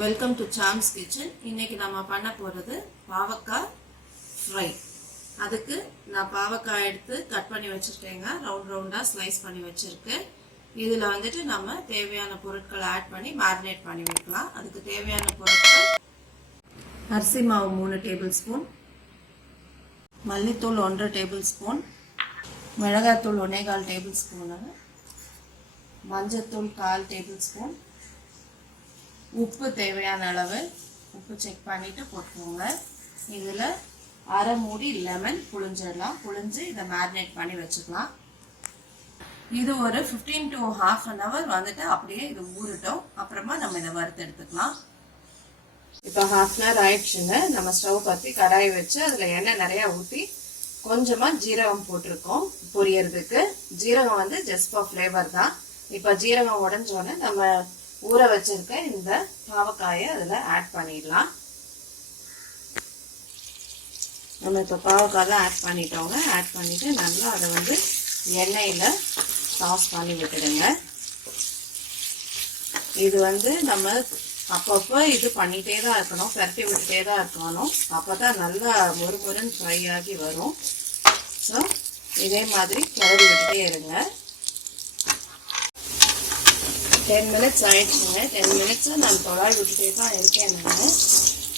Welcome to Chams Kitchen. இன்னைக்கு நாம பண்ண போறது பாவக்காய் ஃப்ரை. அதுக்கு நான் பாவக்காய் எடுத்து கட் பண்ணி வச்சிருக்கேங்க. ரவுண்டா ஸ்லைஸ் பண்ணி வச்சிருக்கேன். இதுல வந்துட்டு நாம தேவையான பொருட்களை ஆட் பண்ணி marinate பண்ணி வைக்கலாம். அதுக்கு தேவையான பொருட்கள் அரிசி மாவு 3 டேபிள்ஸ்பூன், மல்லித்தூள் 1 டேபிள்ஸ்பூன், மிளகாய்த்தூள் 1.25 டேபிள்ஸ்பூன், மஞ்சள்தூள் 1/4 டேபிள்ஸ்பூன், உப்பு தேவையான அளவு உப்பு செக் பண்ணிட்டு போட்டுக்கோங்க. இதில் அரை மூடி லெமன் புழிஞ்சிடலாம். புழிஞ்சு இதை மேரினேட் பண்ணி வச்சுக்கலாம். இது ஒரு 15 to half an hour வந்துட்டு அப்படியே இது ஊறட்டும். அப்புறமா நம்ம இதை வறுத்து எடுத்துக்கலாம். இப்போ half an hour ஆயிடுச்சுங்க. நம்ம ஸ்டவ் பற்றி கடாய் வச்சு அதில் எண்ணெய் நிறையா ஊற்றி கொஞ்சமாக ஜீரகம் போட்டிருக்கோம் பொரியறதுக்கு. ஜீரகம் வந்து ஜஸ்ட் ஃபார் ஃப்ளேவர் தான். இப்போ ஜீரகம் உடஞ்சோடனே நம்ம ஊற வச்சிருக்க இந்த பாவக்காயை அதில் ஆட் பண்ணிடலாம். நம்ம இப்போ பாவக்காய் தான் ஆட் பண்ணிட்டோங்க. ஆட் பண்ணிட்டு நல்லா அதை வந்து எண்ணெயில் டாஸ் பண்ணி விட்டுடுங்க. இது வந்து நம்ம அப்பப்போ இது பண்ணிகிட்டே தான் இருக்கணும், பரட்டி விட்டுட்டே தான் இருக்கணும். அப்போ தான் நல்லா மொறுமொறுன்னு ஃப்ரை ஆகி வரும். ஸோ இதே மாதிரி கிளறி விட்டுட்டே இருங்க. 10 minutes ஆயிடுச்சுங்க. 10 minutes நான் தொடாய் விட்டுட்டே தான் இருக்கேன். நான்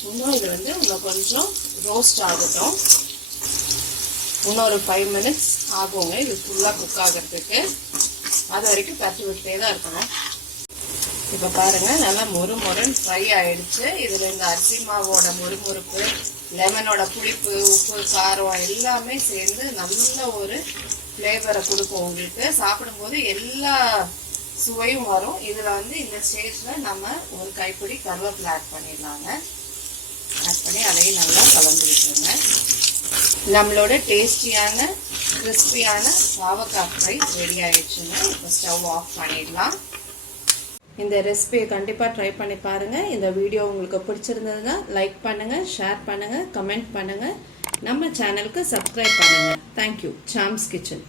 இன்னும் இது வந்து இன்னும் கொஞ்சம் ரோஸ்ட் ஆகட்டும். இன்னும் ஒரு 5 minutes ஆகுங்க இது ஃபுல்லாக குக் ஆகிறதுக்கு. அது வரைக்கும் பரட்டி விட்டுட்டே தான் இருக்கணும். இப்போ பாருங்கள் நல்லா மொறுமொறுன்னு ஃப்ரை ஆகிடுச்சு. இதில் இந்த அரிசி மாவோட மொறுமொறுப்பு, லெமனோட புளிப்பு, உப்பு, காரம் எல்லாமே சேர்ந்து நல்ல ஒரு ஃப்ளேவரை கொடுக்கும் உங்களுக்கு. சாப்பிடும்போது எல்லா சுவையும் வரும். இதில் வந்து இந்த ஸ்டேஜில் நம்ம ஒரு கைப்பிடி கருவேப்பிலை ஆட் பண்ணிடலாங்க. ஆட் பண்ணி அதையும் நல்லா கலந்து விட்டுருங்க. நம்மளோட டேஸ்டியான கிறிஸ்பியான பாவக்காய் ஃப்ரை ரெடி ஆகிடுச்சுங்க. இப்போ ஸ்டவ் ஆஃப் பண்ணிடலாம். இந்த ரெசிபியை கண்டிப்பாக ட்ரை பண்ணி பாருங்கள். இந்த வீடியோ உங்களுக்கு பிடிச்சிருந்ததுன்னா லைக் பண்ணுங்கள், ஷேர் பண்ணுங்கள், கமெண்ட் பண்ணுங்கள். நம்ம சேனலுக்கு சப்ஸ்கிரைப் பண்ணுங்கள். தேங்க்யூ. Sam's kitchen.